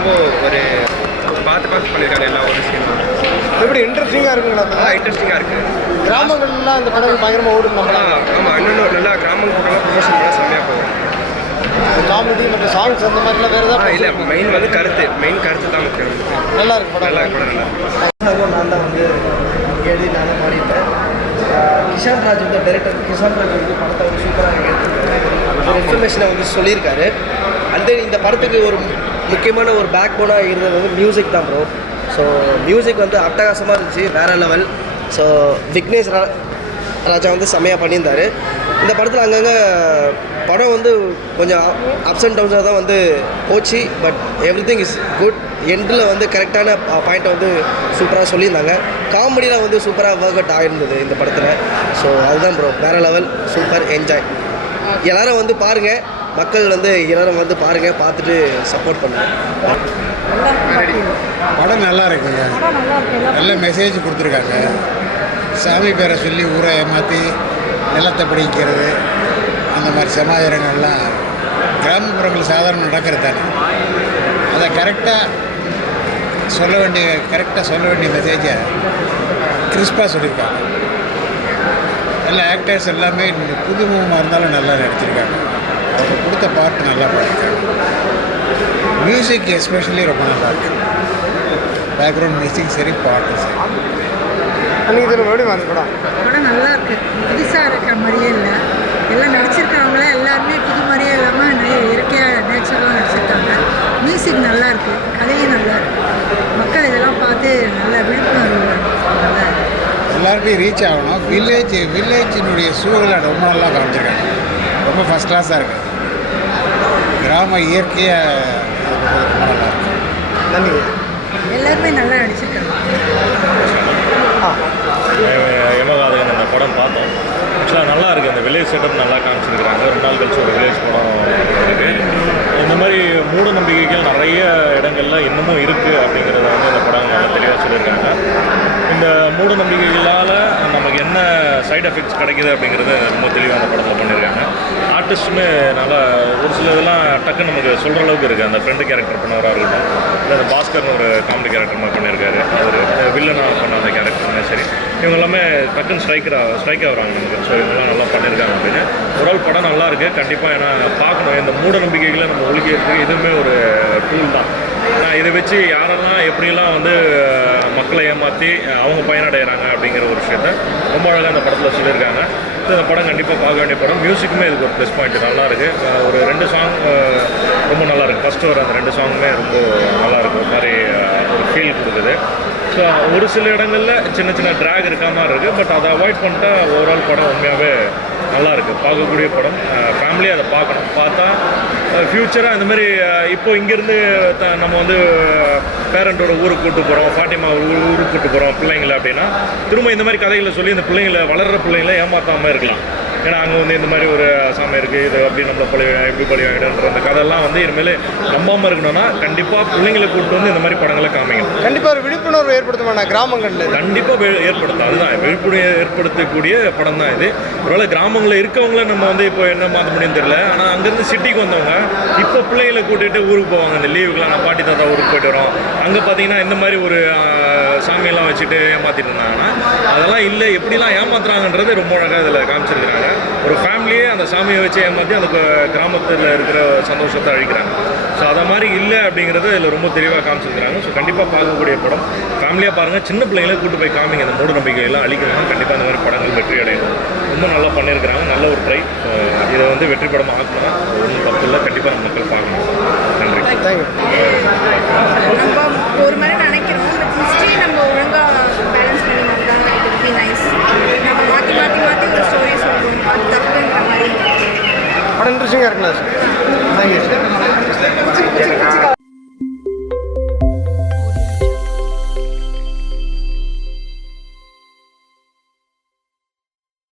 ரொம்ப ஒரு பார்த்து பண்ணியிருக்காங்க எல்லா ஒரு சீனும். எப்படி இன்ட்ரெஸ்டிங்காக இருக்குங்களா? இன்ட்ரெஸ்டிங்காக இருக்குது. கிராமங்கள்லாம் அந்த படம் பயங்கரமாக ஓடுனாங்களா? ஆமாம், இன்னும் நல்லா கிராமம் கூட்டம்லாம் ப்ரொமோஷன் பண்ணால் செம்மையாக போகும். காமெடி மற்றும் சாங்ஸ் அந்த மாதிரிலாம் வேறு ஏதாவது இல்லை, மெயின் கருத்து தான் முக்கியம். நல்லா இருக்கு படம். நல்லா இருக்கு. நான் தான் வந்து எழுதி நான் பாடிட்டேன். கிஷான் ராஜ் வந்து டைரக்டர் கிஷான் ராஜ் வந்து படத்தை வந்து சூப்பராக எடுத்துருக்காரு. ஒரு இன்ஃபர்மேஷனை வந்து சொல்லியிருக்காரு. அண்ட் தென் இந்த படத்துக்கு ஒரு முக்கியமான ஒரு பேக் போனாக இருந்தது வந்து மியூசிக் தான் ப்ரோ. ஸோ மியூசிக் வந்து அட்டகாசமாக இருந்துச்சு, வேறு லெவல். ஸோ விக்னேஷ் ராஜா வந்து செம்மையாக பண்ணியிருந்தார். இந்த படத்தில் அங்கங்கே படம் வந்து கொஞ்சம் அப்ஸ் அண்ட் டவுன்ஸாக தான் வந்து போச்சு. But every thing is good. எண்டில் வந்து கரெக்டான பாயிண்ட்டை வந்து சூப்பராக சொல்லியிருந்தாங்க. காமெடியெலாம் வந்து சூப்பராக ஒர்க் அவுட் ஆகிருந்தது இந்த படத்தில். ஸோ அதுதான் ப்ரோ, வேறு லெவல், சூப்பர், என்ஜாய். எல்லோரும் வந்து பாருங்கள், மக்கள் வந்து எல்லோரும் வந்து பாருங்கள், பார்த்துட்டு சப்போர்ட் பண்ணுங்கள். படம் நல்லா இருக்குங்க. நல்ல மெசேஜ் கொடுத்துருக்காங்க. சாமி பேரை சொல்லி ஊரை ஏமாற்றி நிலத்தை பிடிக்கிறது, அந்த மாதிரி சமாச்சாரங்கள்லாம் கிராமப்புறங்கள் சாதாரண நடக்கிறது தானே. அதை கரெக்டாக சொல்ல வேண்டிய மெசேஜை கிறிஸ்பாக சொல்லியிருக்காங்க. எல்லா ஆக்டர்ஸ் எல்லாமே புதுமுகமாக இருந்தாலும் நல்லா நடிச்சிருக்காங்க. அவங்க கொடுத்த பாட்டு நல்லா பாடிருக்காங்க. மியூசிக் எஸ்பெஷலி ரொம்ப நல்லா இருக்கு. பேக்ரவுண்ட் மியூசிக் சரி, பாட்டு சரி. அன்றைக்கி இதில் மறுபடியும் அந்த படம் நல்லா இருக்குது. புதுசாக இருக்கிற மாதிரியே இல்லை. எல்லாம் நடிச்சிருக்காங்களே எல்லாருமே புது மாதிரியே இல்லாமல் இயற்கையாக நேச்சுரலாக நடிச்சிருக்காங்க. மியூசிக் நல்லா இருக்குது, கதையும் நல்லா இருக்குது. மக்கள் இதெல்லாம் பார்த்து நல்ல விழிப்புணர்வு நல்லா இருக்குது. எல்லாருக்கும் ரீச் ஆகணும். வில்லேஜினுடைய சூழலை ரொம்ப நல்லா காமிச்சிருக்காங்க. ரொம்ப ஃபஸ்ட் கிளாஸாக இருக்குது. கிராம இயற்கையாக ரொம்ப நல்லா இருக்குது. நன்றி. எல்லாருமே நல்லா நடிச்சிருக்காங்க. யமகாதகன் அந்த படம் பார்த்தோம். ஆக்சுவலாக நல்லா இருக்குது. அந்த வில்லேஜ் செட்டப் நல்லா காமிச்சிருக்கிறாங்க. 2 நாள் கழிச்சு ஒரு வில்லேஜ் படம் இருக்குது. இந்த மாதிரி மூட நம்பிக்கைகள் நிறைய இடங்கள்ல இன்னமும் இருக்குது அப்படிங்கிறத வந்து இந்த படம் நல்லா தெளிவாக சொல்லியிருக்காங்க. இந்த மூட நம்பிக்கைகளால் நமக்கு என்ன சைடு எஃபெக்ட்ஸ் கிடைக்குது அப்படிங்கிறத ரொம்ப தெளிவாக அந்த படத்தில் பண்ணியிருக்காங்க. ஆர்டிஸ்ட்டுமே நல்லா ஒரு சில இதெல்லாம் டக்குன்னு நமக்கு சொல்கிற அளவுக்கு இருக்குது. அந்த ஃப்ரெண்டு கேரக்டர் பண்ணவராக இருக்கட்டும், இல்லை அந்த பாஸ்கர்னு ஒரு காமெடி கேரக்டர் மாதிரி பண்ணியிருக்காரு. அவர் வில்லனாக பண்ண அந்த கேரக்டருமே சரி, இவங்க எல்லாமே டக்குன்னு ஸ்ட்ரைக் ஆகுறாங்க நமக்கு. ஸோ இவங்கெல்லாம் நல்லா பண்ணியிருக்காங்க அப்படின்னு ஒரு படம் நல்லா இருக்குது. கண்டிப்பாக ஏன்னா பார்க்கணும். இந்த மூட நம்பிக்கைகளை நம்ம ஒழிக்கிறதுக்கு இதுவுமே ஒரு டூல் தான். நான் இதை வச்சு யாரெல்லாம் எப்படிலாம் வந்து மக்களை ஏமாற்றி அவங்க பயனடைகிறாங்க அப்படிங்கிற ஒரு விஷயத்த ரொம்ப அழகாக அந்த படத்தில் சொல்லியிருக்காங்க. இந்த படம் கண்டிப்பாக பார்க்க வேண்டிய படம். மியூசிக்குமே இதுக்கு ஒரு ப்ளஸ் பாயிண்ட் நல்லா இருக்குது. ஒரு 2 சாங் ரொம்ப நல்லாயிருக்கு. ஃபஸ்ட்டு வர அந்த 2 சாங்குமே ரொம்ப நல்லாயிருக்கு. ஒரு மாதிரி ஒரு ஃபீல் கொடுக்குது. ஸோ ஒரு சில இடங்களில் சின்ன சின்ன ட்ராக் இருக்க மாதிரி இருக்குது. பட் அதை அவாய்ட் பண்ணிட்டா ஓவரால் படம் உண்மையாகவே நல்லாயிருக்கு. பார்க்கக்கூடிய படம். ஃபேமிலியாக அதை பார்க்கணும். பார்த்தா ஃப்யூச்சராக இந்த மாதிரி இப்போது இங்கேருந்து நம்ம வந்து பேரண்ட்டோட ஊருக்கு கூப்பிட்டு போகிறோம், பாட்டிமா ஊருக்கு கூப்பிட்டு போகிறோம் பிள்ளைங்களை அப்படின்னா, திரும்ப இந்த மாதிரி கதைகளை சொல்லி இந்த பிள்ளைங்களை வளர்கிற பிள்ளைங்களை ஏமாற்றாமல் இருக்கலாம். ஏன்னா அங்கே வந்து இந்த மாதிரி ஒரு சாமி இருக்குது, இது அப்படி நம்மளை எப்படி பழி வாங்கிடுன்ற அந்த கதையெல்லாம் வந்து இனிமேல் நம்பாமல் இருக்கணும்னா கண்டிப்பாக பிள்ளைங்களை கூப்பிட்டு வந்து இந்த மாதிரி படங்களை காமிக்கணும். கண்டிப்பாக ஒரு விழிப்புணர்வு ஏற்படுத்துமாண்ணா கிராமங்களில்? கண்டிப்பாக ஏற்படுத்தும். அதுதான் விழிப்புணர்வு ஏற்படுத்தக்கூடிய படம் தான் இது. ஒருவேளை கிராமங்களில் இருக்கவங்கள நம்ம வந்து இப்போ என்ன மாற்ற முடியும்னு தெரியல. ஆனால் அங்கேருந்து சிட்டிக்கு வந்தவங்க இப்போ பிள்ளைகளை கூட்டிகிட்டு ஊருக்கு போவாங்க. இந்த லீவுக்கெலாம் நான் பாட்டி தாத்தா ஊருக்கு போய்ட்டு வரோம். அங்கே பார்த்தீங்கன்னா இந்த மாதிரி ஒரு சாமியெல்லாம் வச்சுட்டு ஏமாற்றிட்டு இருந்தாங்கன்னா அதெல்லாம் இல்லை, எப்படிலாம் ஏமாத்துறாங்கன்றது ரொம்ப அழகாக இதில் காமிச்சிருக்கிறாங்க. ஒரு ஃபேமிலியே அந்த சாமியை வச்சு ஏமாற்றி அந்த கிராமத்தில் இருக்கிற சந்தோஷத்தை அழிக்கிறாங்க. ஸோ அதை மாதிரி இல்லை அப்படிங்கிறது இதில் ரொம்ப தெளிவாக காமிச்சிருக்கிறாங்க. ஸோ கண்டிப்பாக பார்க்கக்கூடிய படம். ஃபேமிலியாக பாருங்கள். சின்ன பிள்ளைங்களே கூட்டு போய் காமிங்க. அந்த மூட நம்பிக்கையெல்லாம் அழிக்கணும். கண்டிப்பாக இந்த மாதிரி படங்கள் வெற்றி அடையும். ரொம்ப நல்லா பண்ணியிருக்கிறாங்க. நல்ல ஒரு ட்ரை. இதை வந்து வெற்றி படமாக ஆக்கணும். ஒன்றும் தப்பு இல்லை. கண்டிப்பாக நம்ம மக்கள் பார்க்கணும். நன்றி. தேங்க்யூ. நம்ம ஒரு மாதிரி நினைக்கிறோம். பட் ஹிஸ்ட்ரி நம்ம ஒழுங்காக பேலன்ஸ் பண்ணி வந்தாங்க. It be nice. நம்ம மாற்றி ஒரு ஸ்டோரி சொல்லுவோம். அது தப்புங்கிற மாதிரி படம் இன்ட்ரெஸ்டிங்காக இருக்குண்ணா சார். Thank you sir.